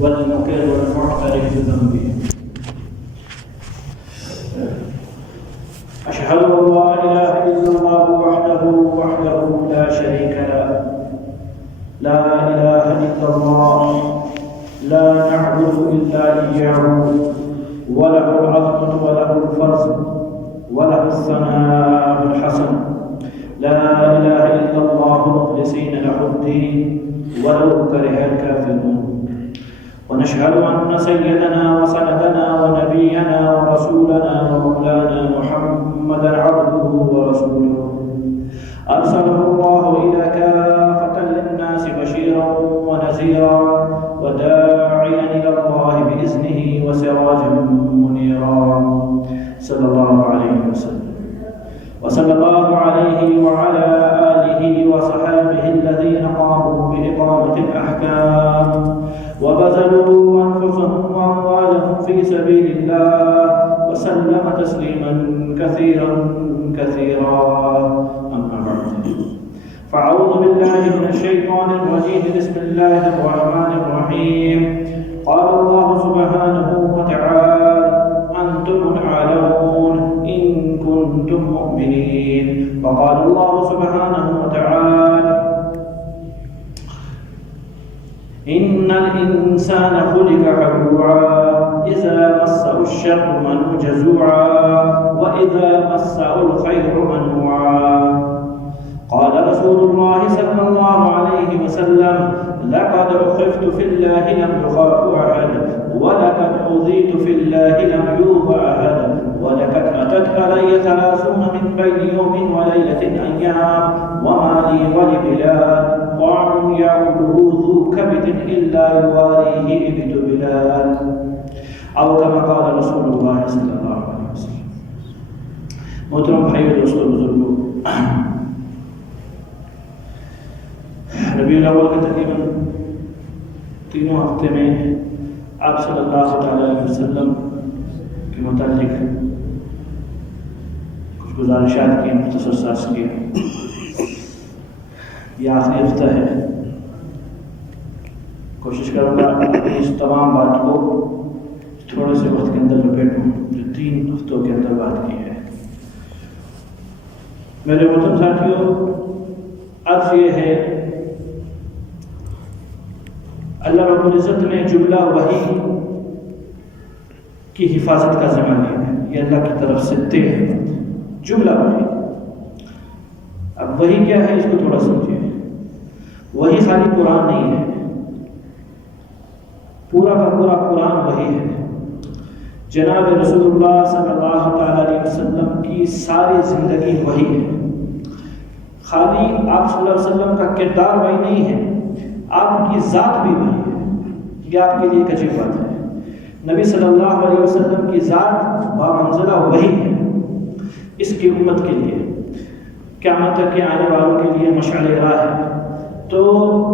والمقر والمعترف بذنبه. أشهد أن لا إله إلا الله وحده لا شريك له، لا إله إلا الله، لا نعبد إلا إياه، وله العظمة وله الفضل وله الثناء الحسن، لا إله إلا الله مخلصين له الدين ولو كره الكافرون. ونشهد أن سيدنا وسندنا ونبينا ورسولنا ومولانا محمدا عبده ورسوله، أرسله الله إلى كافة للناس بشيرا ونذيرا وداعيا إلى الله بإذنه وسراجا منيرا، صلى الله عليه وسلم. وصلى الله عليه وعلى آله وصحابه الذين قاموا بإقامة الأحكام وبذلوا أنفسهم وأموالهم في سبيل الله وسلم تسليما كثيرا كثيرا. أما بعد، فأعوذ بالله من الشيطان الرجيم. بسم الله الرحمن الرحيم. قال الله سبحانه وتعالى: أنتم الأعلون إن كنتم مؤمنين. وقال الله سبحانه وتعالى: إن الإنسان خلق هلوعا إذا مسه الشر منه جزوعا وإذا مسه الخير منوعا. قال رسول الله صلى الله عليه وسلم: لقد أخفت في الله لم يخاف أحد، ولقد أوذيت في الله لم يوضع أحد، ولقد أتت علي 30 من بين يوم وليلة أيام، وما لي ولبلال طعام يأكله ذو كبد إلا يواريه إبت بلال، أو كما قال رسول الله صلی اللہ علیہ وسلم. محترم بھائیو، دوستو، بزرگو، ربیع الاول کے تقریباً تینوں ہفتے میں آپ صلی اللہ علیہ وسلم کے متعلق کچھ گزارشات کی، مختصر ساز کی. یہ آخری ہفتہ ہے. کوشش کروں گا اس تمام بات کو تھوڑے سے وقت کے اندر لپیٹوں جو 3 ہفتوں کے اندر بات کی ہے. میرے محترم ساتھیوں، عرض یہ ہے، اللہ رب العزت نے جملہ وحی کی حفاظت کا ذمہ لیا ہے. یہ اللہ کی طرف سے طے ہے، جملہ وحی. اب وحی کیا ہے اس کو تھوڑا سمجھیے. وحی خالی قرآن نہیں ہے، پورا کا پورا قرآن وحی ہے. جناب رسول اللہ صلی اللہ علیہ وسلم کی ساری زندگی وحی ہے. خالی آپ صلی اللہ علیہ وسلم کا کردار وحی نہیں ہے، آپ کی ذات بھی وحی ہے. یہ آپ کے لیے ایک عجیب بات ہے. نبی صلی اللہ علیہ وسلم کی ذات بامنزلہ وحی ہے اس کی امت کے لیے، قیامت تک کے آنے والوں کے لیے مشعل راہ ہے. تو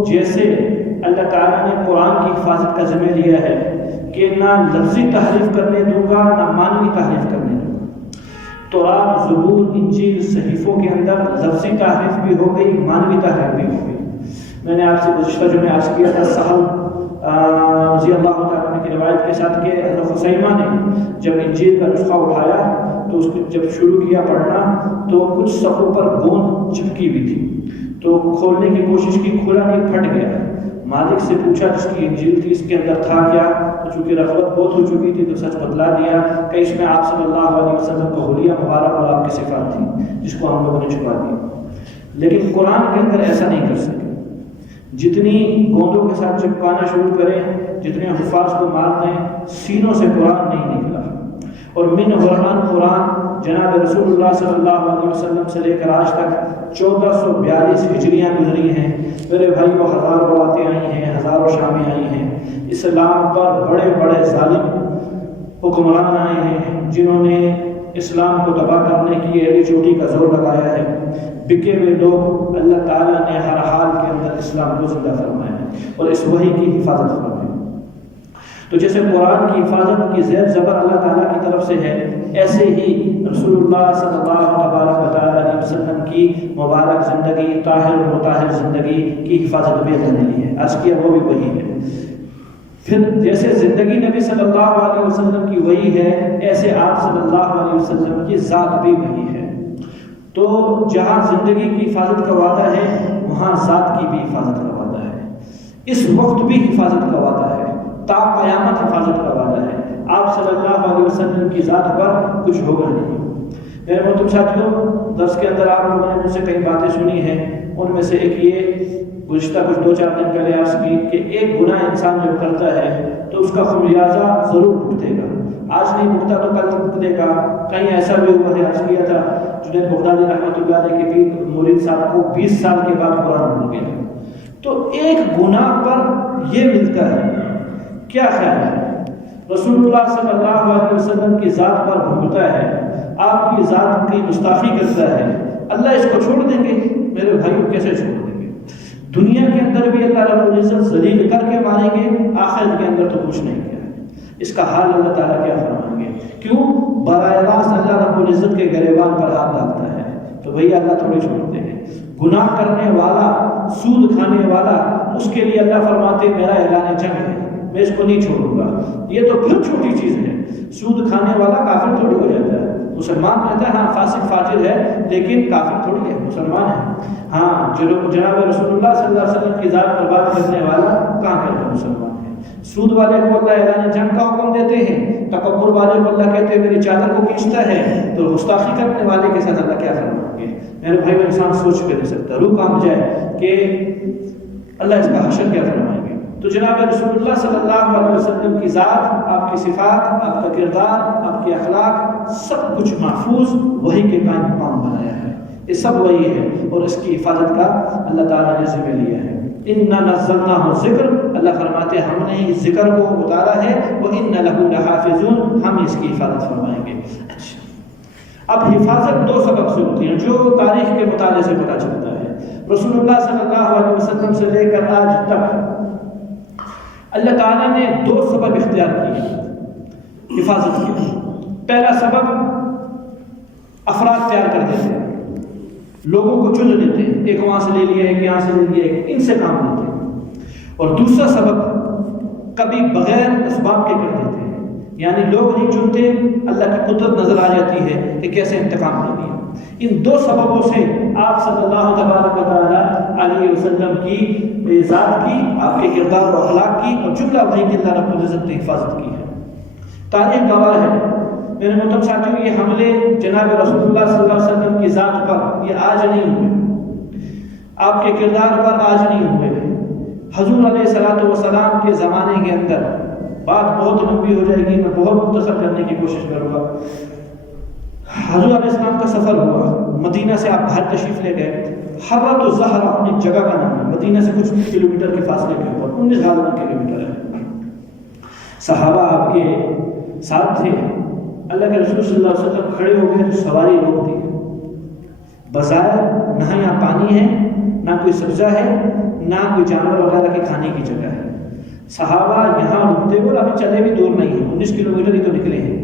جیسے اللہ تعالیٰ نے قرآن کی حفاظت کا ذمہ لیا ہے کہ نہ لفظی تحریف کرنے دوں گا نہ معنوی تحریف کرنے دوں گا. تورات، زبور، انجیل، صحیفوں کے اندر لفظی تحریف بھی ہو گئی، معنوی تحریف بھی ہو گئی. میں نے آپ سے گزشتہ جو میں عرض کیا تھا، سہل رضی اللہ تعالیٰ عنہ کی روایت کے ساتھ کہ حضرت خثیمہ نے جب انجیل کا نسخہ اٹھایا تو اس کو جب شروع کیا پڑھنا تو کچھ صفحوں پر گوند چپکی ہوئی تھی، تو کھولنے کی کوشش کی، کھلا نہیں، پھٹ گیا. مالک سے پوچھا جس کی انجیل تھی اس کے اندر تھا کیا؟ تو چونکہ رغبت بہت ہو چکی تھی تو سچ بتلا دیا کہ اس میں آپ صلی اللہ علیہ وسلم کا حلیہ مبارک اور آپ کی صفات تھی جس کو ہم لوگوں نے چھپا دیا. لیکن قرآن کے اندر ایسا نہیں کر سکے. جتنی گوندوں کے ساتھ چپکانا شروع کریں، جتنے حفاظ کو مار دیں، سینوں سے قرآن نہیں نکلا. اور من قرآن جناب رسول اللہ صلی اللہ علیہ وسلم سے لے کر آج تک 1442 ہجریاں گزری ہیں. میرے بھائیوں، ہزاروں باتیں آئی ہیں، ہزاروں شامیں آئی ہیں. اسلام پر بڑے بڑے ظالم حکمران آئے ہیں جنہوں نے اسلام کو تباہ کرنے کی ایڑی چوٹی کا زور لگایا ہے. بکے ہوئے لوگ اللہ تعالیٰ نے ہر حال کے اندر اسلام کو زندہ فرمایا ہے اور اس وحی کی حفاظت فرمائی. تو جیسے قرآن کی حفاظت کی زیر زبر اللہ تعالیٰ کی طرف سے ہے، ایسے ہی رسول اللہ صلی اللہ علیہ وسلم کی مبارک زندگی، طاہر و مطہر زندگی کی حفاظت بھی اللہ نے لی ہے. عرض کیا وہ بھی وہی ہے. پھر جیسے زندگی نبی صلی اللہ علیہ وسلم کی وہی ہے، ایسے آپ صلی اللہ علیہ وسلم کی ذات بھی وہی ہے۔ تو جہاں زندگی کی حفاظت کا وعدہ ہے وہاں ذات کی بھی حفاظت کا وعدہ ہے، اس وقت بھی حفاظت کا وعدہ ہے، تا قیامت حفاظت کا وعدہ ہے۔ آپ صلی اللہ علیہ وسلم کی ذات پر کچھ ہوگا نہیں۔ میرے محترم ساتھیوں، درس کے اندر آپ لوگوں نے مجھ سے کئی باتیں سنی ہیں، ان میں سے ایک یہ گزشتہ کچھ 2-4 دن پہلے عرض کی کہ ایک گناہ انسان جب کرتا ہے تو اس کا خمیازہ ضرور بھگتے گا، آج نہیں بھگتا تو کل بھگتے گا۔ کہیں ایسا بھی ہوا ہے، عرض کیا تھا جنید بغدادی رحمۃ اللہ علیہ کے پیر مرید صاحب کو 20 سال کے بعد قرآن بھول گیا۔ تو ایک گناہ پر یہ ملتا ہے، کیا خیال ہے؟ رسول اللہ صلی اللہ علیہ وسلم کی ذات پر بھولتا ہے، آپ کی ذات کی گستاخی کرتا ہے، اللہ اس کو چھوڑ دیں گے؟ میرے بھائیوں کیسے چھوڑ دیں گے؟ دنیا کے اندر بھی اللہ رب العزت ذلیل کر کے ماریں گے، آخرت کے اندر تو کچھ نہیں کیا ہے۔ اس کا حال اللہ تعالیٰ کیا فرمائیں گے؟ کیوں؟ براہ راست اللہ رب العزت کے گریبان پر ہاتھ ڈالتا ہے، تو بھئی اللہ تھوڑے چھوڑتے ہیں۔ گناہ کرنے والا، سود کھانے والا، اس کے لیے اللہ فرماتے میرا اعلان جنگ ہے، میں اس کو نہیں چھوڑوں گا۔ یہ تو پھر چھوٹی چیز ہے، سود کھانے والا کافر تھوڑی ہو جاتا ہے، مسلمان رہتا ہے، ہاں فاسق فاجر ہے لیکن کافر تھوڑی ہے، مسلمان ہے۔ ہاں جناب رسول اللہ صلی اللہ علیہ وسلم کی ذات پر بات کرنے والا کہاں کرتا ہے؟ مسلمان ہے۔ سود والے کو اللہ اعلان جنگ کا حکم دیتے ہیں، تکبر والے کو اللہ کہتے ہیں میری چادر کو کھینچتا ہے، تو گستاخی کرنے والے کے ساتھ اللہ کیا فرمائیں گے؟ میرے بھائی انسان سوچ کے نہیں سکتا، روح کام جائے کہ اللہ اس کا حشر کیا فرمائیں گے۔ تو جناب رسول اللہ صلی اللہ علیہ وسلم کی ذات، آپ کی صفات، آپ کا کردار، آپ کے اخلاق، سب کچھ محفوظ وہی کے قائم مقام بنایا ہے، یہ سب وہی ہے، اور اس کی حفاظت کا اللہ تعالیٰ نے ذمہ لیا ہے۔ اِنَّا نَزَّلْنَاهُ ذکر، اللہ فرماتے ہیں ہم نے اس ذکر کو اتارا ہے، وَإِنَّ لَهُ لَحَافِظُونَ، ہم اس کی حفاظت فرمائیں گے۔ اچھا، اب حفاظت دو سبب سے ہوتی ہے جو تاریخ کے مطالعے سے پتہ چلتا ہے۔ رسول اللہ صلی اللہ علیہ وسلم سے لے کر آج تک اللہ تعالیٰ نے 2 سبب اختیار کیے حفاظت کے۔ پہلا سبب افراد تیار کر دیتے ہیں، لوگوں کو چن لیتے ہیں، ایک وہاں سے لے لیا، ایک یہاں سے لے لیا، ایک ان سے کام لیتے ہیں۔ اور دوسرا سبب کبھی بغیر اسباب کے کر دیتے ہیں، یعنی لوگ نہیں چنتے، اللہ کی قدرت نظر آ جاتی ہے کہ کیسے انتقام لے لیا۔ ان 2 سببوں سے آپ صلی اللہ تعالیٰ علیہ وسلم کی ذات کی، آپ کے کردار و اخلاق کی، اور جملہ وحی کی اللہ رب العزت نے حفاظت کی ہے۔ تاریخ گواہ ہے میرے محترم ساتھیوں، یہ حملے جناب رسول اللہ صلی اللہ علیہ وسلم کی ذات پر یہ آج نہیں ہوئے، آپ کے کردار پر آج نہیں ہوئے۔ حضور علیہ الصلوۃ والسلام کے زمانے کے اندر، بات بہت لمبی ہو جائے گی، میں بہت مختصر کرنے کی کوشش کروں گا۔ حضور علیہ السلام کا سفر ہوا، مدینہ سے آپ باہر تشریف لے گئے۔ حرۃ الزہرہ ایک جگہ کا نام ہے، مدینہ سے کچھ کلومیٹر کے فاصلے کے اوپر، 19 غالباً کلومیٹر ہے۔ صحابہ آپ کے ساتھ تھے، اللہ کے رسول صلی اللہ علیہ وسلم کھڑے ہو گئے تو سواری روک دی۔ بظاہر نہ یہاں پانی ہے، نہ کوئی سبزہ ہے، نہ کوئی جانور وغیرہ کے کھانے کی جگہ ہے۔ صحابہ یہاں رکتے ہوئے ابھی چلے بھی دور نہیں ہیں، 19 کلومیٹر ہی تو نکلے ہیں،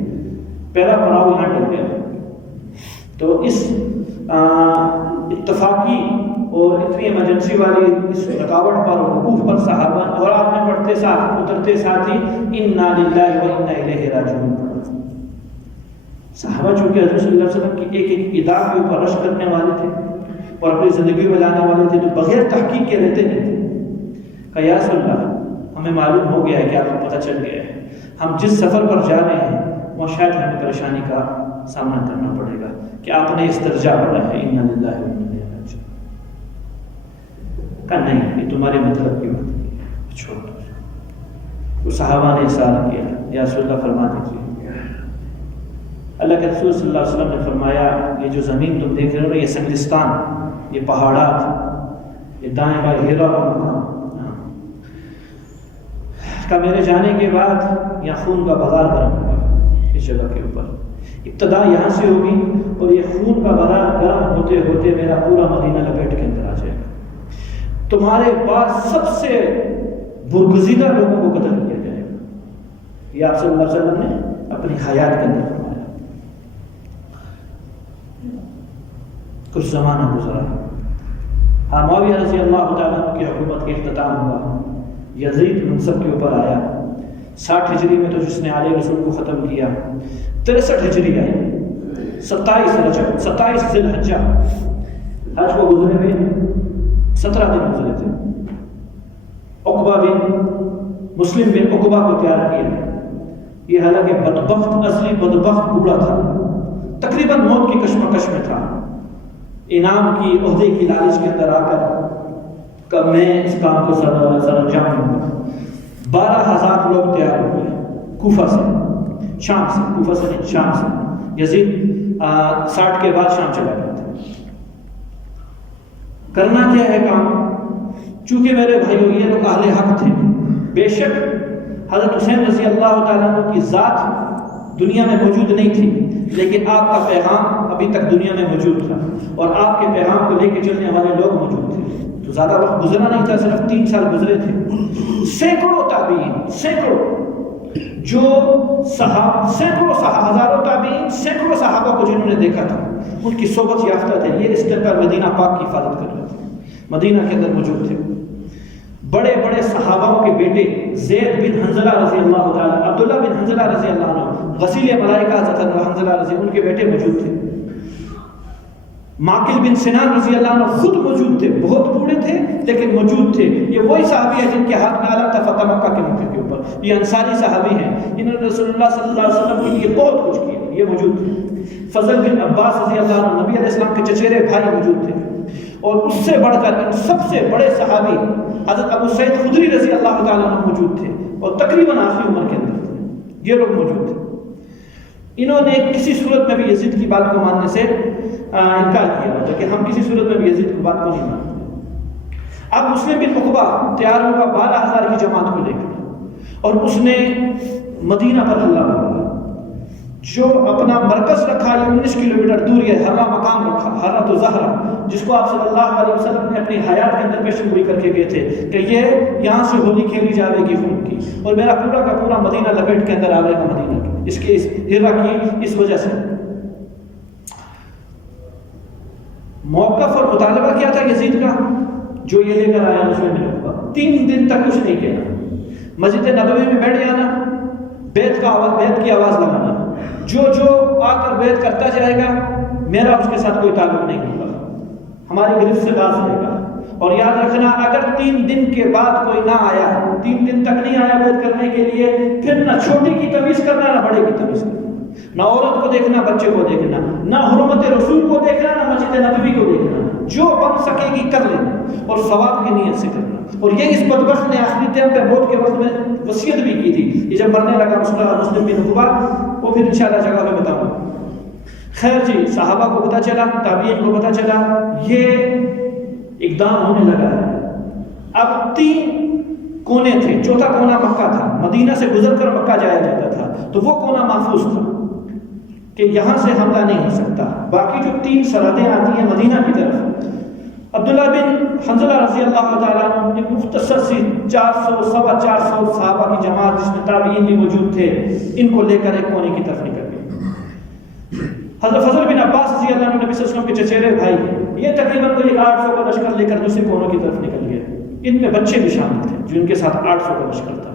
پہلا پڑاؤ یہاں ڈل گیا۔ تو اس اتفاقی اور اتنی ایمرجنسی والی اس رکاوٹ پر، وقوف پر صحابہ، اور آپ نے پڑھتے ساتھ اترتے ساتھ ہی اِنَّا لِلَّهِ وَإِنَّا إِلَيْهِ رَاجِعُونَ۔ صحابہ چونکہ حضور صلی اللہ علیہ وسلم کی ایک ایک ادا کے اوپر رشک کرنے والے تھے اور اپنی زندگی میں لانے والے تھے، تو بغیر تحقیق کے رہتے نہیں تھے کہ یا رسول اللہ ہمیں معلوم ہو گیا ہے کہ آپ کو پتہ چل گیا ہے، ہم جس سفر پر جا رہے ہیں وہ شاید ہمیں پریشانی کا سامنا کرنا پڑے گا، کہ آپ نے اس درجہ پڑھا ہے اِنَّا لِلَّهِ وَإِنَّا إِلَيْهِ رَاجِعُونَ۔ کہا نہیں، یہ تمہارے مطلب کی بات نہیں، چھوڑ دو۔ تو صحابہ نے اصرار کیا، یا رسول اللہ فرما دیجیے۔ اللہ کے رسول صلی اللہ علیہ وسلم نے فرمایا یہ جو زمین تم دیکھ رہے ہو، یہ سنگلستان، یہ پہاڑات، یہ دائیں بائیں ہیرا ہوا مقام، کہ میرے جانے کے بعد یہاں خون کا بازار گرم ہوگا، اس جگہ کے اوپر ابتدا یہاں سے ہوگی، اور یہ خون کا بازار گرم ہوتے ہوتے میرا پورا مدینہ لپیٹ کے اندر آ جائے گا، تمہارے پاس سب سے برگزیدہ لوگوں کو قتل کیا جائے گا۔ یہ آپ صلی اللہ علیہ وسلم نے اپنی حیات کے اندر فرمایا۔ کچھ زمانہ گزرا، معاویہ رضی اللہ تعالیٰ کی حکومت کے اختتام ہوا، یزید منصب کے اوپر آیا، 60 ہجری میں تو جس نے آل رسول کو ختم کیا، 63 ہجری آئی، 27 رجب 27 ذی الحجہ حج کو گزرے ہوئے 17 دن گزرے تھے۔ عقبہ بن مسلم بن عقبہ کو تیار کیا، یہ حالانکہ بدبخت اصلی بدبخت بوڑھا تھا، تقریباً موت کی کشمکش میں تھا، انعام کی عہدے کی لالچ کے اندر آ کر کہ میں اس کام کو سر انجام دوں گا۔ 12,000 لوگ تیار ہو گئے کوفہ سے، شام سے، کوفہ سے نہیں شام سے، یزید 60 کے بعد شام چلا گیا تھا۔ کرنا کیا ہے کام؟ چونکہ میرے بھائیوں یہ لوگ اہل حق تھے، بے شک حضرت حسین رضی اللہ تعالیٰ عنہ کی ذات دنیا میں موجود نہیں تھی، لیکن آپ کا پیغام ابھی تک دنیا میں موجود تھا، اور آپ کے پیغام کو لے کے چلنے والے لوگ موجود تھے۔ تو زیادہ وقت گزرا نہیں تھا، صرف 3 سال گزرے تھے۔ سینکڑوں تابعین، سینکڑوں ہزاروں تابعین، سینکڑوں صحابہ کو جنہوں نے دیکھا تھا، ان کی صحبت یافتہ تھے، یہ اس طرح مدینہ پاک کی حفاظت کر رہے تھے، مدینہ کے اندر موجود تھے۔ بڑے بڑے صحابہ کے بیٹے زید بن حنظلہ رضی اللہ تعالیٰ، عبداللہ بن حنظلہ رضی اللہ عنہ، غسیل ملائکہ حضرت حنظلہ رضی، ان کے بیٹے موجود تھے۔ معقل بن سنان رضی اللہ عنہ خود موجود تھے، بہت بوڑھے تھے لیکن موجود تھے۔ یہ وہی صحابی ہیں جن کے ہاتھ میں آلہ تھا فتح مکہ کے موقع کے اوپر، یہ انصاری صحابی ہیں، انہوں نے رسول اللہ صلی اللہ علیہ وسلم کے لیے بہت کچھ کیا، یہ موجود تھے۔ فضل بن عباس رضی اللہ عنہ، نبی علیہ السلام کے چچیرے بھائی موجود تھے، اور اس سے بڑھ کر ان سب سے بڑے صحابی حضرت ابو سعید خدری رضی اللہ تعالیٰ عنہ موجود تھے، اور تقریباً آخری عمر کے اندر تھے، یہ لوگ موجود تھے۔ انہوں نے کسی صورت میں بھی یزید کی بات کو ماننے سے انکار کیا ہوتا کہ ہم کسی صورت میں بھی یزید کی بات کو نہیں مانتے۔ اب مسلم بن عقبہ تیار ہوگا 12,000 کی جماعت کو لے کر، اور اس نے مدینہ پر حملہ کیا، جو اپنا مرکز رکھا یہ 19 کلومیٹر دور یہ ہرہ مقام رکھا، ہرہ تو زہرہ، جس کو آپ صلی اللہ علیہ وسلم نے اپنی حیات کے اندر پیشن گوئی کر کے گئے تھے کہ یہ یہاں سے ہولی کھیلی جائے گی خون کی، اور میرا پورا کا پورا مدینہ لپیٹ کے اندر آئے گا، مدینہ کی اس کے ہرہ کی اس وجہ سے۔ موقف اور مطالبہ کیا تھا یزید کا جو یہ لے کر آیا مسلم بن عقبہ؟ 3 دن تک کچھ نہیں کیا، مسجد نبوی میں بیٹھ جانا، بیت کی آواز لگانا، جو آ کر بیعت کرتا جائے گا میرا اس کے ساتھ کوئی تعلق نہیں ہوگا، ہماری گرفت سے باز رہے گا۔ اور یاد رکھنا اگر 3 دن کے بعد کوئی نہ آیا، 3 دن تک نہیں آیا بیعت کرنے کے لیے، پھر نہ چھوٹی کی تمیز کرنا نہ بڑے کی تمیز کرنا، نہ عورت کو دیکھنا بچے کو دیکھنا، نہ حرمت رسول کو دیکھنا، نہ مسجد نبوی کو دیکھنا، جو بن سکے گی کر لینا، اور ثواب کی نیت سے کرنا۔ اور یہ اس بدبخت نے آخری ٹائم پہ موت کے وقت میں وصیت بھی کی تھی، یہ جب مرنے لگا مسلم بن عقبہ، وہ پھر انشاءاللہ جگہ میں بتاؤں گا۔ خیر جی، صحابہ کو پتہ چلا، تابعین کو پتہ چلا یہ اقدام ہونے لگا ہے۔ اب 3 کونے تھے، چوتھا کونا مکہ تھا، مدینہ سے گزر کر مکہ جایا جاتا تھا، تو وہ کونا محفوظ تھا کہ یہاں سے حملہ نہیں ہو سکتا۔ باقی جو 3 سرحدیں آتی ہیں مدینہ کی طرف، عبداللہ بن حنظلہ رضی اللہ تعالیٰ عنہ ایک مختصر سی 400 صحابہ کی جماعت جس میں تابعین بھی موجود تھے، ان کو لے کر ایک کونے کی طرف نکل گئے۔ حضرت فضل بن عباس رضی اللہ عنہ نبی صلی اللہ علیہ وسلم کے چچیرے بھائی، یہ تقریباً کوئی 800 کا لشکر لے کر دوسرے کونوں کی طرف نکل گئے، ان میں بچے بھی شامل تھے جن کے ساتھ 800 کا لشکر تھا۔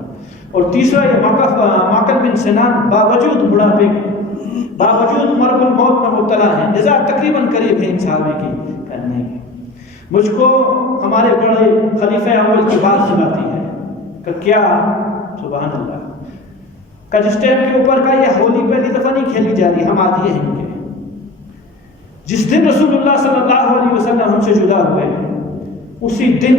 اور تیسرا یہ معقل بن سنان باوجود بڑھاپے کے، باوجود مرض الموت میں مبتلا ہیں، لذا تقریباً قریب ہے ان صحابے کی کرنے کی۔ مجھ کو ہمارے بڑے خلیفہ اول کی بات سناتی ہے کہ کیا سبحان اللہ کا جس ٹائم کے اوپر کا یہ ہولی پہلی دفعہ نہیں کھیلی جا رہی، ہم آتی ہیں کہ جس دن رسول اللہ صلی اللہ علیہ وسلم ہم سے جدا ہوئے اسی دن،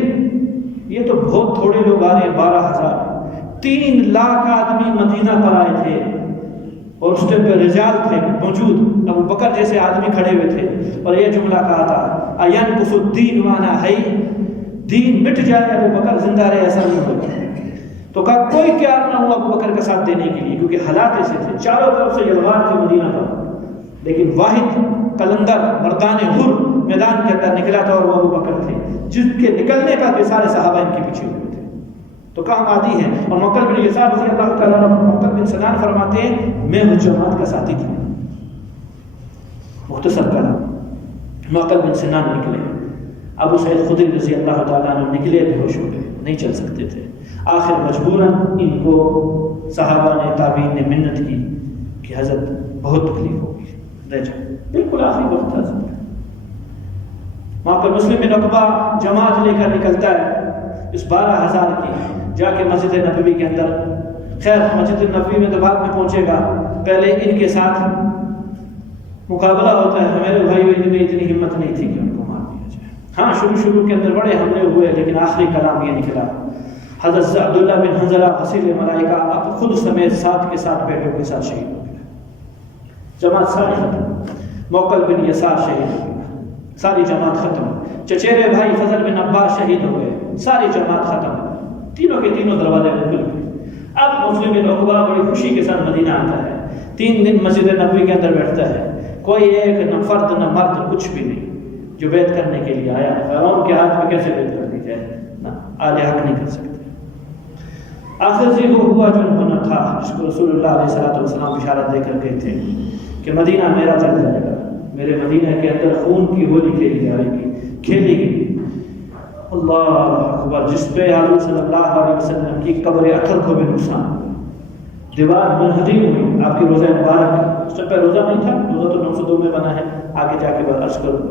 یہ تو بہت تھوڑے لوگ آ رہے ہیں، 12,000، 3 لاکھ آدمی مدینہ پر آئے تھے، اور اس ٹائم پہ رجال تھے موجود، ابو بکر جیسے آدمی کھڑے ہوئے تھے، اور یہ جملہ کہا تھا اَيَنْقُصُ الدِّينُ وَأَنَا حَيٌّ، دین مٹ جائے ابو بکر زندہ رہے ایسا نہیں ہوگا۔ تو کہا کوئی تیار نہ ہوا ابو بکر کا ساتھ دینے کے لیے، کیونکہ حالات ایسے تھے، چاروں طرف سے یلغار تھے مدینہ پر، لیکن واحد قلندر مردان حر میدان کے اندر نکلا تھا، اور وہ ابو بکر تھے، جن کے نکلنے پر بھی سارے صحابہ ان کے پیچھے ہوئے تھے۔ تو کہا ہم عادی ہیں۔ اور معقل بن یسار رضی اللہ تعالیٰ عنہ، معقل بن سنان فرماتے ہیں میں اس جماعت کا ساتھی تھا۔ مختصر کلام، معقل بن سنان نکلے، ابو سعید خدری رضی اللہ تعالیٰ عنہ نکلے، بے ہوش ہو گئے، نہیں چل سکتے تھے۔ آخر مجبوراً ان کو صحابہ نے، تابعین نے منت کی کہ حضرت بہت تکلیف ہوگی، رہ جائے، بالکل آخری وقت تھا حضرت۔ وہاں پر مسلم بن عقبہ جماعت لے کر نکلتا ہے اس 12,000 کی، جا کے مسجد نبوی کے اندر، خیر مسجد نبوی میں تو بعد میں پہنچے گا، پہلے ان کے ساتھ مقابلہ ہوتا ہے۔ ہمارے بھائی میں اتنی ہمت نہیں تھی کہ ان کو مار دیا جائے۔ ہاں شروع کے اندر بڑے حملے ہوئے، لیکن آخری کلام یہ نکلا، حضرت عبداللہ بن حنظلہ غسیل ملائکہ اب خود سمیت 7 کے 7 بیٹوں کے ساتھ شہید ہو گیا۔ جماعت ساری ختم، موقل بن یسار شہید ہو گیا، ساری جماعت ختم۔ چچیرے بھائی فضل بن عباس شہید ہو گئے، ساری جماعت ختم، تینوں کے تینوں دروازے کھل گئے۔ اب مسلم بن عقبہ بڑی خوشی کے ساتھ مدینہ آتا ہے، 3 دن مسجد نبوی کے اندر بیٹھتا ہے، کوئی ایک نہ فرد نہ مرد کچھ بھی نہیں جو بیعت کرنے کے لیے آیا ہے۔ فرعون کے ہاتھ میں کیسے بیعت کر دی جائے، نہ آل حق نہیں کر سکتے۔ آخر سے وہ ہوا جو ہونا تھا، جس کو رسول اللہ علیہ السلام بشارت دے کر گئے تھے کہ مدینہ میرا جل جائے گا، میرے مدینہ کے اندر خون کی ہولی کھیلی جائے گی، کھیلی گئی۔ اللہ اکبر! جس پہ حضور صلی اللہ علیہ وسلم کی قبر اطہر کو بھی نقصان، دیوار منہدم ہوئی۔ آپ کی روزہ مبارک، اس سے پہلے روزہ نہیں تھا، روزہ تو 902 میں بنا ہے، آگے جا کے عرض کروں۔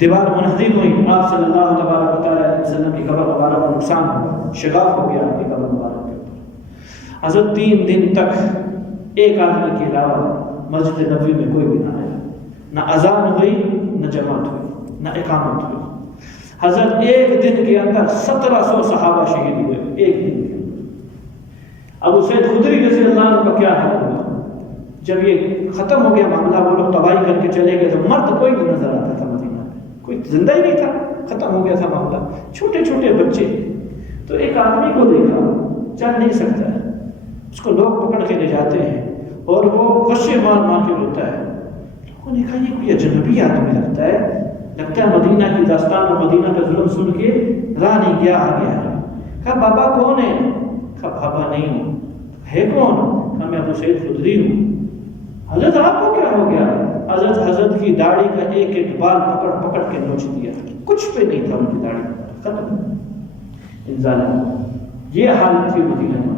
دیوار منہدم ہوئی، آپ صلی اللہ تبارک علیہ وسلم کی قبر مبارک کو نقصان ہوا، شگاف ہو گیا آپ کی قبر مبارک کے اوپر۔ حضرت 3 دن تک ایک آدمی کے علاوہ مسجد نبوی میں کوئی بھی نہ آیا، نہ اذان ہوئی، نہ جماعت ہوئی، نہ اقامت ہوئی۔ حضرت ایک دن کے اندر 1700 صحابہ شہید ہوئے، ایک دن کے اندر۔ ابو سعید خدری رضی اللہ عنہ کا کیا حال ہوا جب یہ ختم ہو گیا معاملہ، وہ لوگ تباہی کر کے چلے گئے، تو مرد کوئی بھی نظر آتا تھا مدینہ میں، کوئی زندہ ہی نہیں تھا، ختم ہو گیا تھا معاملہ، چھوٹے چھوٹے بچے۔ تو ایک آدمی کو دیکھا، چل نہیں سکتا ہے، اس کو لوگ پکڑ کے لے جاتے ہیں اور وہ غشے مار مار کے روتا ہے۔ لوگوں نے کہا یہ کوئی اجنبی آدمی لگتا ہے مدینہ کی داستان اور مدینہ کا ظلم سن کے راہ نہیں گیا، آ گیا ہے۔ کہا بابا کون ہے؟ کہا بابا نہیں ہوں۔ ہے کون؟ کہا میں ابو سعید خدری ہوں۔ حضرت آپ کو کیا ہو گیا؟ حضرت کی داڑھی کا ایک ایک بال پکڑ پکڑ کے نوچ دیا، کچھ پہ نہیں تھا ان کی داڑھی، ختم انزال۔ یہ حالت تھی مدینہ میں۔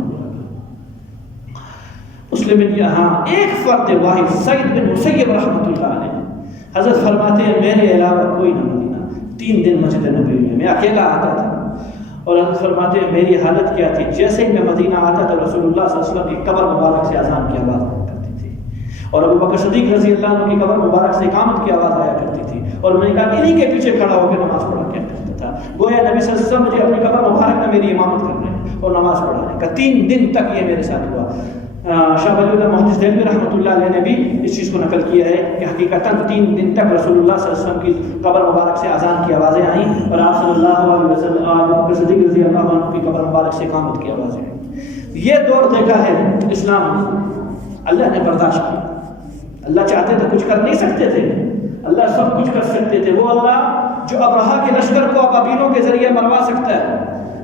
مسلم یہاں ایک فرد واحد سعید بن مسیب رحمۃ اللہ علیہ حضرت فرماتے ہیں میرے علاوہ کوئی نہ مدینہ، 3 دن مسجد نبوی میں اکیلا آتا تھا، اور حضرت فرماتے ہیں میری حالت کیا تھی، جیسے ہی میں مدینہ آتا تو رسول اللہ صلی اللہ علیہ وسلم کی قبر مبارک سے اذان کی آواز آیا کرتی تھی، اور ابو بکر صدیق رضی اللہ عنہ کی قبر مبارک سے اقامت کی آواز آیا کرتی تھی، اور میں نے کہا انہی کے پیچھے کھڑا ہو کے نماز پڑھا کیا کرتا تھا۔ گویا نبی صلی اللہ علیہ وسلم مجھے اپنی قبر مبارک میں میری امامت کرنے اور نماز پڑھانے کا 3 دن تک یہ میرے ساتھ ہوا۔ شاہ ولی اللہ محدث دہلوی رحمۃ اللہ علیہ نے بھی اس چیز کو نقل کیا ہے کہ حقیقتاً 3 دن تک رسول اللہ صلی اللہ علیہ وسلم کی قبر مبارک سے اذان کی آوازیں آئیں، اور آپ صلی اللہ علیہ وسلم ابو صدیق رضی اللہ عنہ کی قبر مبارک سے اقامت کی آوازیں آئیں۔ یہ دور دیکھا ہے اسلام نے، اللہ نے برداشت کیا۔ اللہ چاہتے تو کچھ کر نہیں سکتے تھے، اللہ سب کچھ کر سکتے تھے۔ وہ اللہ جو ابرہہ کے لشکر کو ابابیلوں کے ذریعے مروا سکتا ہے۔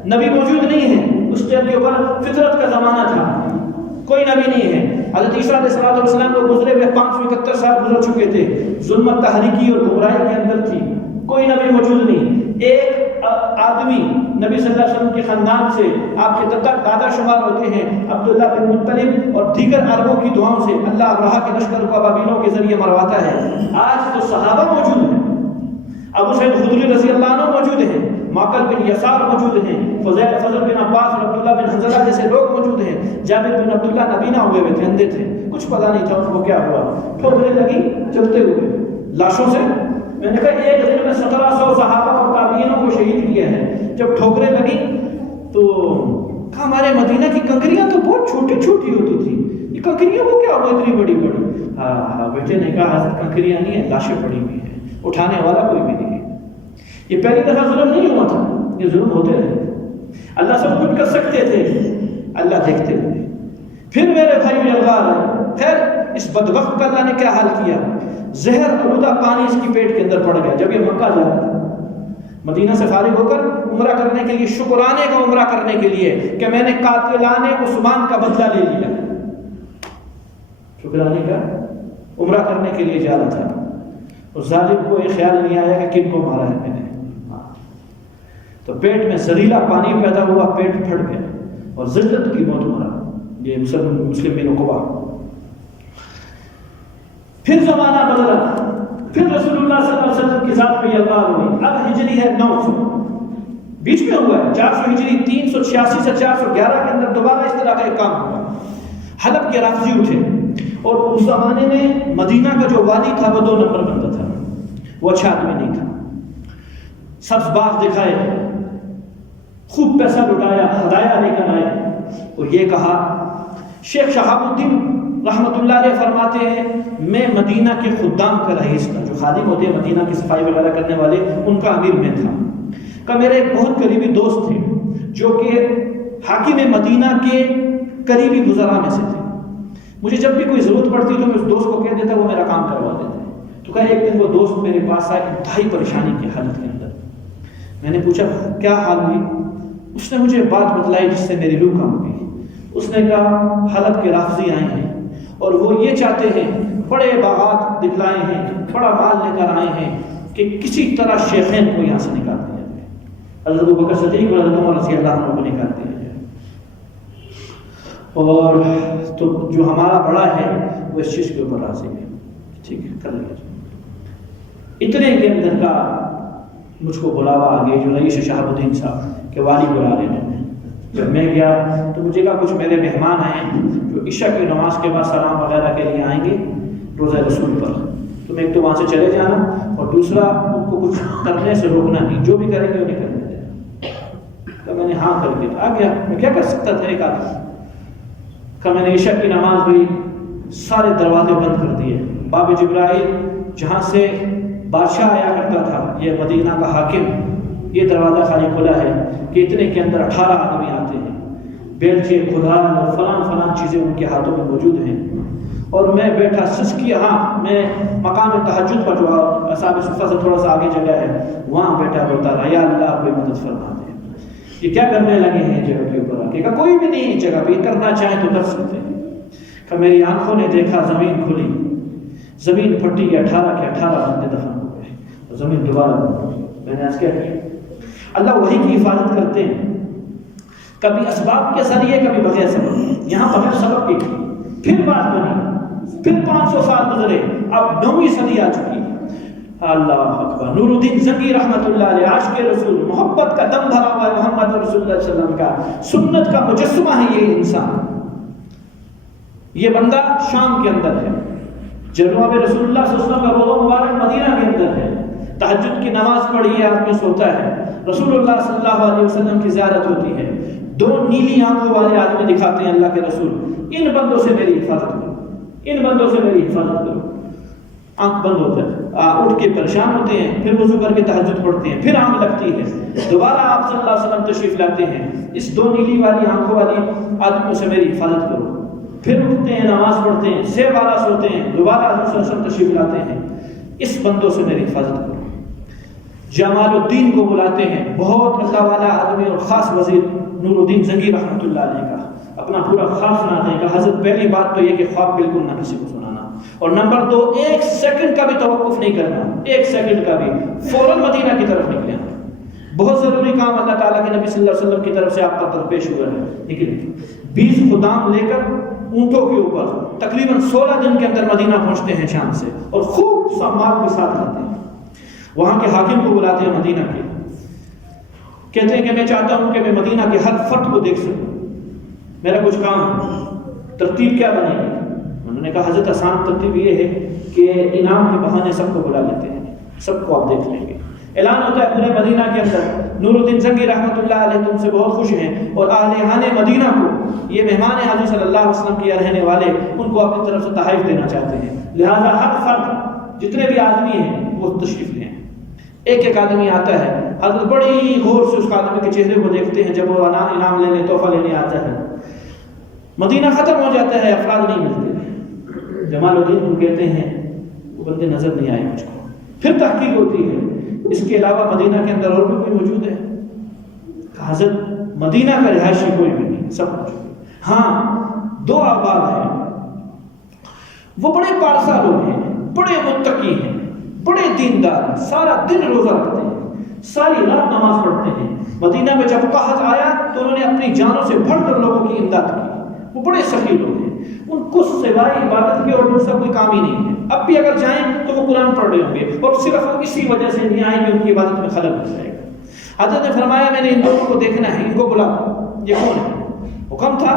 نبی موجود نہیں ہے اس ٹائم کے اوپر، فطرت کا زمانہ تھا، کوئی نبی نہیں ہے۔ حضرت عیسیٰ علیہ السلام کو گزرے ہوئے 571 سال گزر چکے تھے، ظلمت تحریکی اور گمراہی کے اندر تھی، کوئی نبی موجود نہیں۔ ایک آدمی نبی صلی اللہ علیہ وسلم کے خاندان سے آپ کے دادا شمار ہوتے ہیں، عبداللہ بن مطلب، اور دیگر عربوں کی دعاؤں سے اللہ ابرہہ کے لشکر کو ابابیلوں کے ذریعے مرواتا ہے۔ آج تو صحابہ موجود ہیں، ابو سعید خدری رضی اللہ عنہ موجود ہیں، معقل بن یسار موجود ہیں، فضل بن عباس اور عبداللہ بن حنظلہ جیسے لوگ موجود ہیں۔ جابر بن عبداللہ نبینا ہوئے ہوئے تھے، اندھے تھے، کچھ پتہ نہیں تھا ان کو کیا ہوا، ٹھوکریں لگی چلتے ہوئے لاشوں سے۔ میں نے کہا ایک دن میں 1700 صحابہ اور تابعینوں کو شہید کیا ہے۔ جب ٹھوکریں لگی تو کہا ہمارے مدینہ کی کنکریاں تو بہت چھوٹی چھوٹی ہوتی تھی، یہ کنکریاں کو کیا ہوا اتنی بڑی بڑی؟ ہاں بیٹے نے کہا حضرت کنکریاں نہیں ہیں، لاشیں پڑی ہوئی ہیں، اٹھانے والا کوئی بھی نہیں ہے۔ یہ پہلی دفعہ ظلم نہیں ہوا تھا، یہ ظلم ہوتے رہے۔ اللہ سب کچھ کر سکتے تھے، اللہ دیکھتے ہوئے۔ پھر میرے بھائی الغار ہے، خیر اس بدبخت کا اللہ نے کیا حال کیا، زہر آلودہ پانی اس کی پیٹ کے اندر پڑ گیا۔ جب یہ مکہ جا رہا تھا، مدینہ سے فارغ ہو کر عمرہ کرنے کے لیے، شکرانے کا عمرہ کرنے کے لیے کہ میں نے قاتلان عثمان کا بدلہ لے لیا، شکرانے کا عمرہ کرنے کے لیے جا رہا تھا۔ اس ظالم کو یہ خیال نہیں آیا کہ کن کو مارا ہے میں نے، تو پیٹ میں زہریلا پانی پیدا ہوا، پیٹ پھٹ گیا اور ذلت کی موت مرا۔ یہ مسلم بن عقبہ۔ پھر زمانہ بدلا، پھر رسول اللہ صلی اللہ علیہ وسلم کی ذات پہ اللہ ہوئی۔ اب ہجری ہے 900، بیچ میں ہوا ہے 400 ہجری 386 سے 411 کے اندر دوبارہ اس طرح کا ایک کام ہوا۔ حلب کے رافضی اٹھے اور اس زمانے میں مدینہ کا جو والی تھا وہ 2 نمبر بندہ تھا، وہ اچھا آدمی نہیں تھا۔ سبز باغ دکھائے، خوب پیسہ لٹایا، ہدایہ لے کر آئے اور یہ کہا، شیخ شہاب الدین رحمۃ اللہ علیہ فرماتے ہیں میں مدینہ کے خدام کا رئیس تھا، جو خادم ہوتے ہیں مدینہ کی صفائی وغیرہ کرنے والے، ان کا امیر میں تھا۔ کہ میرے ایک بہت قریبی دوست تھے جو کہ حاکم مدینہ کے قریبی وزراء میں سے تھے، مجھے جب بھی کوئی ضرورت پڑتی تو میں اس دوست کو کہہ دیتا، وہ میرا کام کروا دیتے۔ تو کہا ایک دن وہ دوست میرے پاس آئے انتہائی پریشانی کی حالت کے اندر۔ میں نے پوچھا کیا حال ہوئی؟ اس نے مجھے بات بتلائی جس سے میری روح کانپ گئی۔ اس نے کہا حلب کے رافضی آئے ہیں اور وہ یہ چاہتے ہیں، بڑے باغات دکھلائے ہیں، بڑا مال لے کر آئے ہیں کہ کسی طرح شیخین کو یہاں سے نکال دیا جائے، حضرت ابوبکر صدیق اور حضرت عمر رضی اللہ عنہ کو نکال دیا جائے، اور تو جو ہمارا بڑا ہے وہ اس چیز کے اوپر راضی ہے، ٹھیک ہے کر لیا جائے۔ اتنے کے اندر کا مجھ کو بلاوا آ گیا، جو رئیس شہاب الدین صاحب کے والی بلا رہے ہیں۔ جب میں گیا تو مجھے کہا کچھ میرے مہمان آئے ہیں جو عشاء کی نماز کے بعد سلام وغیرہ کے لیے آئیں گے روزہ رسول پر، تو میں ایک تو وہاں سے چلے جانا اور دوسرا ان کو کچھ کرنے سے روکنا نہیں، جو بھی کریں گے انہیں کرنے دینا۔ تو میں نے ہاں کر کے آ گیا، میں کیا کر سکتا تھا ایک آدمی کا۔ میں نے عشاء کی نماز بھی سارے دروازے بند کر دیے، باب جبرائیل جہاں سے بادشاہ آیا کرتا تھا، یہ مدینہ کا حاکم، یہ دروازہ خالی کھلا ہے کہ اتنے کے اندر 18 آدمی آتے ہیں، بیلچے کھدان اور فلان چیزیں ان کے ہاتھوں میں موجود ہیں، اور میں بیٹھا سچ کیا، ہاں میں مقام تہجد پر جو اصحاب صفہ سے تھوڑا سا آگے جگہ ہے وہاں بیٹھا بولتا رہا، یا اللہ کوئی مدد فرما دے، یہ کیا کرنے لگے ہیں جگہ کے اوپر آ کے؟ کہا کوئی بھی نہیں جگہ پہ، کرنا چاہیں تو کر سکتے ہیں۔ کہ میری آنکھوں نے دیکھا زمین کھلی، زمین پھٹی، 18 کے 18 بندے دفن ہو گئے، زمین دوبارہ بند ہو گئی۔ میں نے آج کیا کیا؟ اللہ وہی کی حفاظت کرتے ہیں، کبھی اسباب کے ذریعے کبھی بغیر سبب، یہاں بغیر سبب کی پھر بات بنی، پھر 500 سال گزرے، اب 9ویں صدی آ چکی ہے۔ اللہ اکبر۔ نور الدین زنگی رحمۃ اللہ علیہ، عاشق رسول، محبت کا دم بھرا ہوا ہے محمد رسول اللہ صلی اللہ علیہ وسلم کا، سنت کا مجسمہ ہے یہ انسان، یہ بندہ شام کے اندر ہے، جناب رسول اللہ صلی اللہ علیہ وسلم کا روضہ مبارک مدینہ کے اندر ہے، تہجد کی نماز پڑھی ہے، آدمی سوتا ہے، رسول اللہ صلی اللہ علیہ وسلم کی زیارت ہوتی ہے، 2 نیلی آنکھوں والے آدمی دکھاتے ہیں اللہ کے رسول، ان بندوں سے میری حفاظت کرو، ان بندوں سے میری حفاظت کرو۔ آنکھ بند ہوتا ہے، اٹھ کے پریشان ہوتے ہیں، پھر وضو کر کے تہجد پڑھتے ہیں، پھر آنکھ لگتی ہے، دوبارہ آپ صلی اللہ علیہ وسلم تشریف لاتے ہیں، اس 2 نیلی والی آنکھوں والی آدمیوں سے میری حفاظت کرو، پھر اٹھتے ہیں، نماز پڑھتے ہیں، سے بارہ سوتے ہیں، دوبارہ حضور صلی اللہ علیہ وسلم تشریف لاتے ہیں، اس بندوں سے میری حفاظت کرو۔ جمال الدین کو بلاتے ہیں، بہت اللہ والا آدمی اور خاص وزیر نور الدین زنگی رحمۃ اللہ علیہ کا، اپنا پورا خواب سناتے ہیں کہ حضرت پہلی بات تو یہ کہ خواب بالکل نہ کسی کو سنانا، اور نمبر 2 1 سیکنڈ کا بھی توقف نہیں کرنا، 1 سیکنڈ کا بھی، فوراً مدینہ کی طرف نکلے، بہت ضروری کام اللہ تعالیٰ کے نبی صلی اللہ علیہ وسلم کی طرف سے آپ کا درپیش ہوا ہے، نکلے 20 خدام لے کر اونٹوں کے اوپر تقریباً 16 دن کے اندر مدینہ پہنچتے ہیں شام سے، اور خوب سامان کے ساتھ لاتے ہیں، وہاں کے حاکم کو بلاتے ہیں مدینہ کے، کہتے ہیں کہ میں چاہتا ہوں کہ میں مدینہ کے ہر فرد کو دیکھ سکوں، میرا کچھ کام، ترتیب کیا بنے گی؟ انہوں نے کہا حضرت آسان ترتیب یہ ہے کہ انعام کے بہانے سب کو بلا لیتے ہیں، سب کو آپ دیکھ لیں گے۔ اعلان ہوتا ہے پورے مدینہ کے اندر، نور الدین زنگی رحمۃ اللہ علیہ تم سے بہت خوش ہیں، اور اہل مدینہ کو، یہ مہمان حضور صلی اللہ علیہ وسلم کے رہنے والے، ان کو اپنی طرف سے تحائف دینا چاہتے ہیں، لہذا ہر فرد جتنے بھی آدمی ہیں وہ تشریف لیں۔ ایک آدمی آتا ہے، حضرت بڑی غور سے اس آدمی کے چہرے کو دیکھتے ہیں، جب وہ انعام لینے، تحفہ لینے آتا ہے، مدینہ ختم ہو جاتا ہے، افراد نہیں ملتے، جمال الدین کو کہتے ہیں وہ بندے نظر نہیں آئے مجھ کو، پھر تحقیق ہوتی ہے اس کے علاوہ مدینہ کے اندر اور بھی کوئی موجود ہے؟ حضرت مدینہ کا رہائشی کوئی بھی نہیں، سب موجود ہے، ہاں 2 احباب ہیں، وہ بڑے پارسا لوگ ہیں، بڑے متقی ہیں، بڑے دیندار ہیں، سارا دن روزہ رکھتے ہیں، ساری رات نماز پڑھتے ہیں۔ مدینہ میں جب قحط آیا تو انہوں نے اپنی جانوں سے بڑھ کر لوگوں کی امداد کی، وہ بڑے سخی لوگ ہیں، ان کو سوائے عبادت کے اور دوسرا کوئی کام ہی نہیں ہے۔ اب بھی اگر جائیں تو وہ قرآن پڑھ رہے ہوں گے، اور صرف وہ اسی وجہ سے نہیں آئیں کہ ان کی عبادت میں خلل ہو جائے گا۔ حضرت نے فرمایا میں نے ان لوگوں کو دیکھنا ہے، ان کو بلا، یہ کون ہے؟ حکم تھا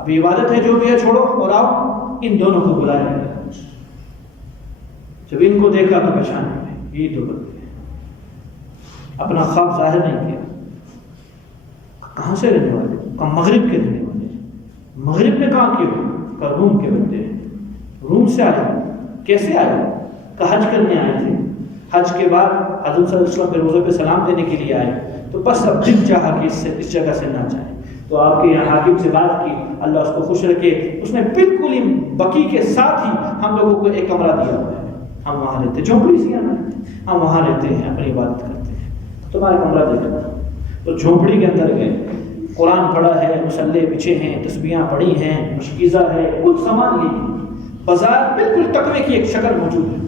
ابھی عبادت ہے جو بھی ہے چھوڑو اور آؤ، ان دونوں کو بلایا گیا۔ جب ان کو دیکھا تو پہچان میں یہ دو بندے ہیں، اپنا خواب ظاہر نہیں کیا۔ کہاں سے رہنے والے؟ کہاں مغرب کے رہنے والے۔ مغرب میں کہاں کیوں؟ کہا روم کے بندے ہیں۔ روم سے آئے؟ کیسے آئے؟ کہا حج کرنے آئے تھے، حج کے بعد حضرت صلی اللہ علیہ وسلم کے روزے پہ سلام دینے کے لیے آئے، تو بس اب دل چاہا کہ اس جگہ سے نہ جائیں، تو آپ کے یہاں حاکم سے بات کی، اللہ اس کو خوش رکھے، اس نے بالکل ہی بقی کے ساتھ ہی ہم لوگوں کو ایک کمرہ دیا ہوا ہے، ہم وہاں رہتے ہیں، جھونپڑی سی ہم وہاں رہتے ہیں، اپنی عبادت کرتے ہیں، تمہارا کمرہ دے دینا۔ تو جھونپڑی کے اندر گئے، قرآن پڑھا ہے، مصلے بچھے ہیں، تسبیحاں پڑھی ہیں، مشکیزہ ہے، کل سامان یہی ہے، بازار بالکل تقوی کی ایک شکل موجود ہے۔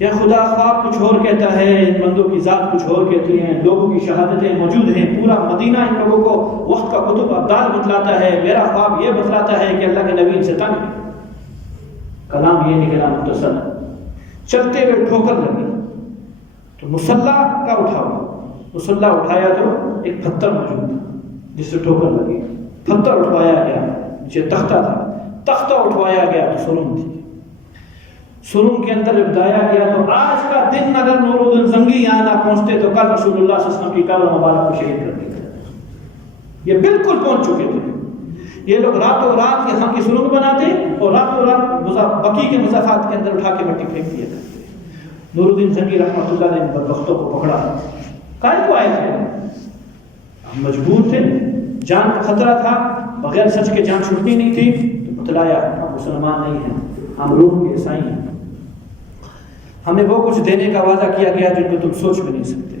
یا خدا خواب کچھ اور کہتا ہے، ان بندوں کی ذات کچھ اور کہتی ہیں، لوگوں کی شہادتیں موجود ہیں، پورا مدینہ ان لوگوں کو وقت کا کتب ابدال بتلاتا ہے، میرا خواب یہ بتلاتا ہے کہ اللہ کے نبی ان سے تنگ ہے۔ کلام یہ نکلا مختصر، چلتے ہوئے ٹھوکر لگی تو مصلی کا اٹھاؤ، مصلی اٹھایا تو ایک پتھر موجود تھا جس سے ٹھوکر لگی، پتھر اٹھوایا گیا، نیچے تختہ تھا، تختہ اٹھوایا گیا تو سرنگ تھی، سرنگ کے اندر ابدایا گیا تو آج کا دن اگر نور الدین زنگی یہاں نہ پہنچتے تو کل رسول اللہ صلی اللہ علیہ وسلم کی قبر مبارک کو شہید کر دیا۔ یہ بالکل پہنچ چکے تھے، یہ لوگ راتوں رات یہاں کی سرنگ بناتے اور راتوں رات بقی کے مضافات کے اندر اٹھا کے مٹی پھینک دیا کرتے۔ نور الدین زنگی رحمۃ اللہ نے ان بدبختوں کو پکڑا، کائے کو آئے تھے؟ ہم مجبور تھے، جان کا خطرہ تھا، بغیر سچ کے جان چھوٹنی نہیں تھی، تو بتلایا ہم مسلمان نہیں ہیں، ہم روم کے عیسائی ہیں، ہمیں وہ کچھ دینے کا وعدہ کیا گیا جن کو تم سوچ بھی نہیں سکتے،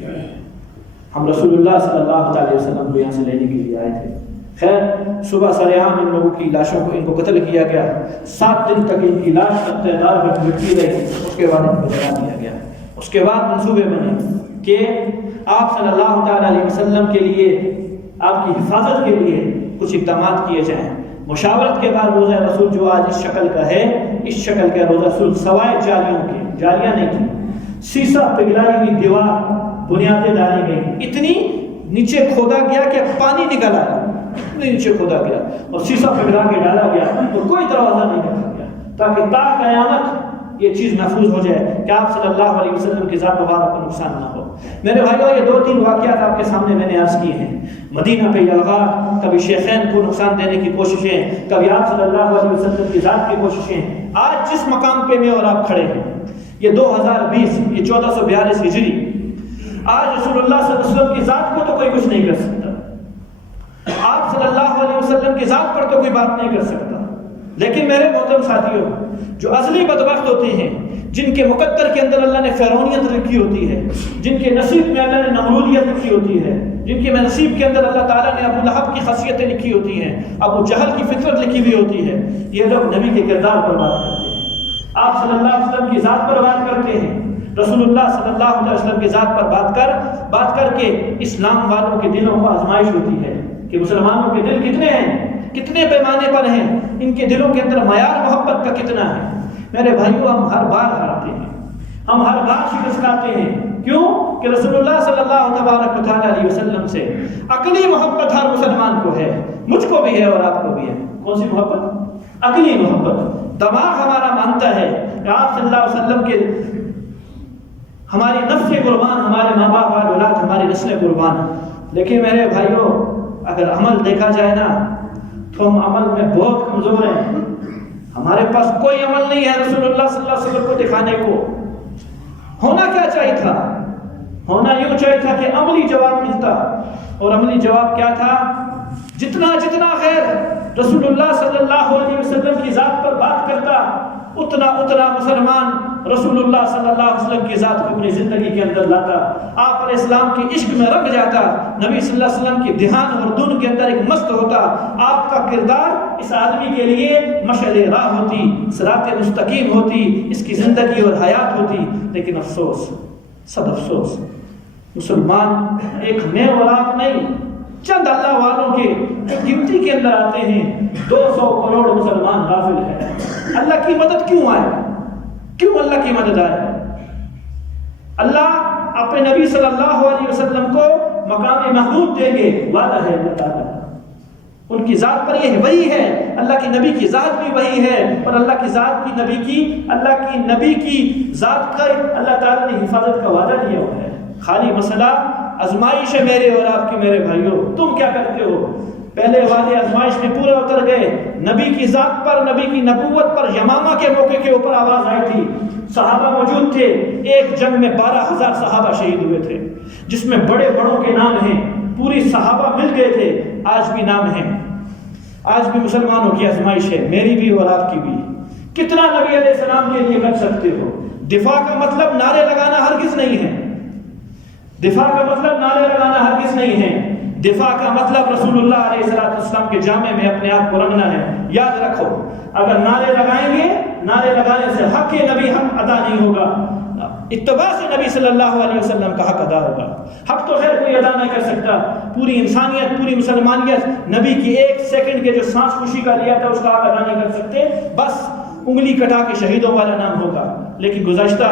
ہم رسول اللہ صلی اللہ علیہ وسلم کو یہاں سے لینے کے لیے آئے تھے۔ خیر صبح سرعام ان لوگوں کی لاشوں کو ان کو قتل کیا گیا، 7 دن تک ان کی لاش تختےدار میں لٹکی رہی، اس کے بعد ان کو جلا دیا گیا۔ اس کے بعد منصوبے بنے کہ آپ صلی اللہ تعالیٰ علیہ وسلم کے لیے، آپ کی حفاظت کے لیے کچھ اقدامات کیے جائیں۔ مشاورت کے بعد روزہ رسول جو آج اس شکل کا ہے، اس شکل کا روزہ رسول سوائے جالیوں کے، جالیاں نہیں تھی، سیسا پگھلائی ہوئی دیوار، بنیادیں ڈالی گئی، اتنی نیچے کھودا گیا کہ پانی نکل آیا، اتنی نیچے کھودا گیا اور سیسا پگھلا کے ڈالا گیا تو کوئی دروازہ نہیں رکھا گیا، تاکہ تا قیامت یہ چیز محفوظ ہو جائے کہ آپ صلی اللہ علیہ وسلم کی ذات مبارک کو نقصان نہ ہو۔ میرے بھائیو، یہ 2-3 واقعات آپ کے سامنے میں نے عرض کیے ہیں، مدینہ پہ یلغار، کبھی شیخین کو نقصان دینے کی کوششیں، کبھی آپ صلی اللہ علیہ وسلم کی ذات کی کوششیں، آج جس مقام پہ میں اور آپ کھڑے ہیں، یہ 2020، یہ 1442 ہجری، آج رسول اللہ صلی اللہ علیہ وسلم کی ذات کو تو کوئی کچھ نہیں کر سکتا، آپ صلی اللہ علیہ وسلم کی ذات پر تو کوئی بات نہیں کر سکتا، لیکن میرے محترم ساتھیوں، جو ازلی بدبخت ہوتے ہیں، جن کے مقدر کے اندر اللہ نے فرعونیت لکھی ہوتی ہے، جن کے نصیب میں اللہ نے نمرودیت لکھی ہوتی ہے، جن کے نصیب کے اندر اللہ تعالیٰ نے ابو لہب کی خاصیتیں لکھی ہوتی ہیں، ابو جہل کی فطرت لکھی ہوئی ہوتی ہے، یہ لوگ نبی کے کردار پر بات کرتے ہیں، آپ صلی اللہ علیہ وسلم کی ذات پر بات کرتے ہیں، رسول اللہ صلی اللہ علیہ وسلم کی ذات پر بات کر کے اسلام والوں کے دلوں کو آزمائش ہوتی ہے کہ مسلمانوں کے دل کتنے ہیں، کتنے پیمانے پر ہیں، ان کے دلوں کے اندر معیار محبت کا کتنا ہے۔ میرے بھائیوں، ہم ہر بار ہارتے ہیں، ہم ہر بار شکست کھاتے ہیں، کیوں کہ رسول اللہ صلی اللہ تبارک تعالیٰ علیہ وسلم سے عقلی محبت ہر مسلمان کو ہے، مجھ کو بھی ہے اور آپ کو بھی ہے۔ کون سی محبت؟ عقلی محبت۔ دماغ ہمارا مانتا ہے کہ آپ صلی اللہ علیہ وسلم کے، ہماری نفس قربان، ہمارے ماں باپ اور اولاد ہماری نسل قربان، لیکن میرے بھائیوں اگر عمل دیکھا جائے نا تو ہم عمل میں بہت کمزور ہیں، ہمارے پاس کوئی عمل نہیں ہے رسول اللہ صلی اللہ علیہ وسلم کو دکھانے کو۔ ہونا کیا چاہیے تھا؟ ہونا یوں چاہیے تھا کہ عملی جواب ملتا، اور عملی جواب کیا تھا؟ جتنا غیر رسول اللہ صلی اللہ علیہ وسلم کی ذات پر بات کرتا، اتنا مسلمان رسول اللہ صلی اللہ علیہ وسلم کی ذات کو اپنی زندگی کے اندر لاتا، آپ علیہ السلام کے عشق میں رنگ جاتا، نبی صلی اللہ علیہ وسلم کی دھیان اور دھن کے اندر ایک مست ہوتا، آپ کا کردار اس آدمی کے لیے مشعل راہ ہوتی، صراط مستقیم ہوتی، اس کی زندگی اور حیات ہوتی۔ لیکن افسوس، سب افسوس، مسلمان ایک نئے اولاد نہیں، چند اللہ والوں کے جو گنتی کے اندر آتے ہیں، 200 کروڑ مسلمان غافل ہیں۔ اللہ کی مدد کیوں آئے؟ کیوں اللہ کی مدد آئے؟ اللہ اپنے نبی صلی اللہ علیہ وسلم کو مقام محمود دیں گے، وعدہ ہے اللہ تعالیٰ، ان کی ذات پر یہ وہی ہے، اللہ کی نبی کی ذات بھی وہی ہے، اور اللہ کی ذات کی نبی کی، اللہ کی نبی کی ذات کا اللہ تعالیٰ نے حفاظت کا وعدہ دیا ہوا ہے۔ خالی مسئلہ آزمائش ہے میرے اور آپ کے، میرے بھائیوں، تم کیا کرتے ہو؟ پہلے وعدے آزمائش میں پورا اتر گئے، نبی کی ذات پر، نبی کی نبوت پر یمامہ کے موقع کے اوپر آواز آئی تھی، صحابہ موجود تھے، ایک جنگ میں 12,000 صحابہ شہید ہوئے تھے، جس میں بڑے بڑوں کے نام ہیں، پوری صحابہ مل گئے تھے، آج بھی نام ہیں۔ آج بھی مسلمانوں کی آزمائش ہے، میری بھی اور آپ کی بھی۔ کتنا نبی علیہ السلام کے لیے کر سکتے ہو؟ دفاع کا مطلب نعرے لگانا ہرگز نہیں ہے، دفاع کا مطلب نعرے لگانا ہرگز نہیں ہے، دفاع کا مطلب رسول اللہ علیہ السلام کے جامع میں اپنے آپ کو رنگنا ہے۔ یاد رکھو، اگر نعرے لگائیں گے، نعرے لگانے سے حق نبی حق ادا نہیں ہوگا، اتباع سے نبی صلی اللہ علیہ وسلم کا حق ادا ہوگا۔ حق تو خیر کوئی ادا نہیں کر سکتا، پوری انسانیت، پوری مسلمانیت نبی کی ایک سیکنڈ کے جو سانس خوشی کا لیا تھا اس کا حق ادا نہیں کر سکتے، بس انگلی کٹا کے شہیدوں والا نام ہوگا۔ لیکن گزشتہ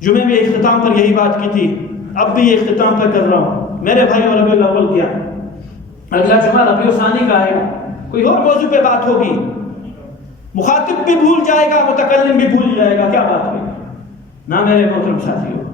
جمعے میں اختتام پر یہی بات کی تھی، اب بھی یہ اختتام پر کر رہا ہوں۔ میرے بھائی، ربیع الاول کیا، اگلا جمعہ ربیع الثانی کا آئے گا، کوئی اور موضوع پہ بات ہوگی، مخاطب بھی بھول جائے گا، متکلم بھی بھول جائے گا، کیا بات ہوگی؟ نہ میرے محترم ساتھیوں،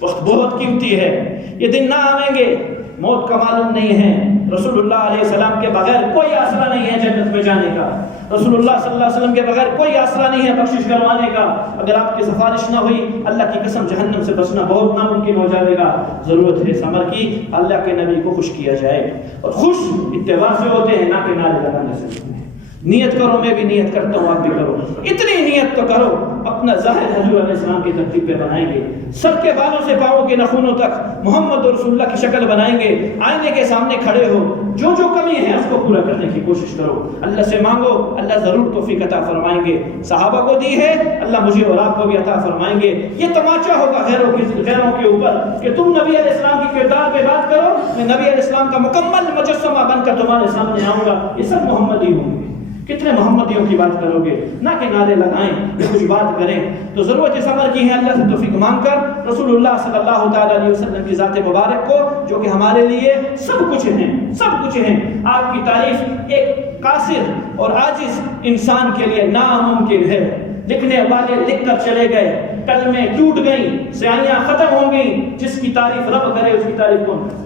وقت بہت قیمتی ہے، یہ دن نہ آئیں گے، موت کا معلوم نہیں ہے۔ رسول اللہ علیہ السلام کے بغیر کوئی آسرا نہیں ہے جنت میں جانے کا، رسول اللہ صلی اللہ علیہ وسلم کے بغیر کوئی آسرا نہیں ہے بخشش کروانے کا۔ اگر آپ کی سفارش نہ ہوئی، اللہ کی قسم جہنم سے بچنا بہت ناممکن ہو جائے گا۔ ضرورت ہے صبر کی، اللہ کے نبی کو خوش کیا جائے، اور خوش اتباع سے ہوتے ہیں، نہ کہ نعرے لگانے سے ہوتے ہیں۔ نیت کرو، میں بھی نیت کرتا ہوں، آپ بھی کرو، اتنی نیت تو کرو، اپنا ظاہر حضور علیہ السلام کی ترتیب پہ بنائیں گے، سر کے بالوں سے پاؤں کے نخونوں تک محمد رسول اللہ کی شکل بنائیں گے، آئینے کے سامنے کھڑے ہو، جو جو کمی ہے اس کو پورا کرنے کی کوشش کرو، اللہ سے مانگو، اللہ ضرور توفیق عطا فرمائیں گے۔ صحابہ کو دی ہے، اللہ مجھے اور آپ کو بھی عطا فرمائیں گے۔ یہ تماچا ہوگا غیروں کے اوپر کہ تم نبی علیہ السلام کی کردار پہ بات کرو، میں نبی علیہ السلام کا مکمل مجسمہ بن کر تمہارے سامنے آؤں گا، یہ سب محمدی ہوں گے۔ کتنے محمدیوں کی بات کرو گے، نہ کہ نعرے لگائیں یا کچھ بات کریں۔ تو ضرورت صبر کی ہے، اللہ سے توفیق مانگ کر رسول اللہ صلی اللہ تعالیٰ علیہ وسلم کی ذات مبارک کو، جو کہ ہمارے لیے سب کچھ ہیں، سب کچھ ہیں۔ آپ کی تعریف ایک قاصر اور عاجز انسان کے لیے ناممکن ہے۔ لکھنے والے لکھ کر چلے گئے، کلمیں ٹوٹ گئیں، سیاہیاں ختم ہو گئیں، جس کی تعریف رب کرے اس کی تعریف کون کرے؟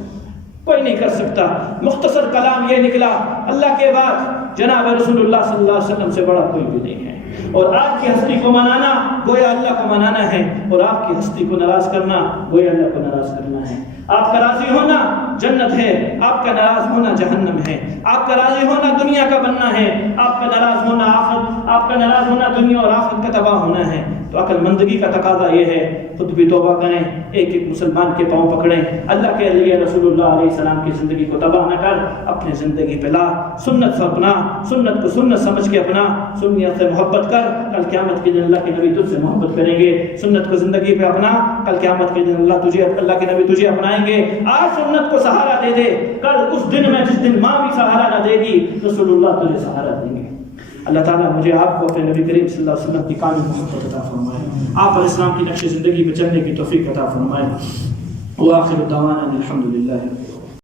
کوئی نہیں کر سکتا۔ مختصر کلام یہ نکلا، اللہ کے بعد جناب رسول اللہ صلی اللہ علیہ وسلم سے بڑا کوئی بھی نہیں ہے، اور آپ کی ہستی کو منانا گویا اللہ کو منانا ہے، اور آپ کی ہستی کو ناراض کرنا گویا اللہ کو ناراض کرنا ہے۔ آپ کا راضی ہونا جنت ہے، آپ کا ناراض ہونا جہنم ہے۔ آپ کا راضی ہونا دنیا کا بننا ہے، آپ کا ناراض ہونا آخرت، آپ کا ناراض ہونا دنیا اور آخرت کا تباہ ہونا ہے۔ تو عقل مندگی کا تقاضا یہ ہے، خود بھی توبہ کریں، ایک ایک مسلمان کے پاؤں پکڑیں، اللہ کے لیے رسول اللہ علیہ السلام کی زندگی کو تباہ نہ کر، اپنے زندگی پہ لا، سنت سے اپنا، سنت کو سنت سمجھ کے اپنا، سنت سے محبت کر، کل قیامت کے دن اللہ کے نبی تجھ سے محبت کریں گے۔ سنت کو زندگی پہ اپنا، کل قیامت کے دن اللہ کے نبی تجھے اپنائیں گے۔ آج سنت کو سہارا دے دے، کل اس دن میں جس دن ماں بھی سہارا نہ دے گی، رسول اللہ تجھے سہارا دیں گے۔ اللہ تعالیٰ مجھے آپ کو اپنے نبی کریم صلی اللہ علیہ وسلم کی کامل محبت عطا فرمائے، آپ علیہ السلام کی نقش زندگی پہ چلنے کی توفیق عطا فرمائے۔ وآخر دعوانا الحمد للہ۔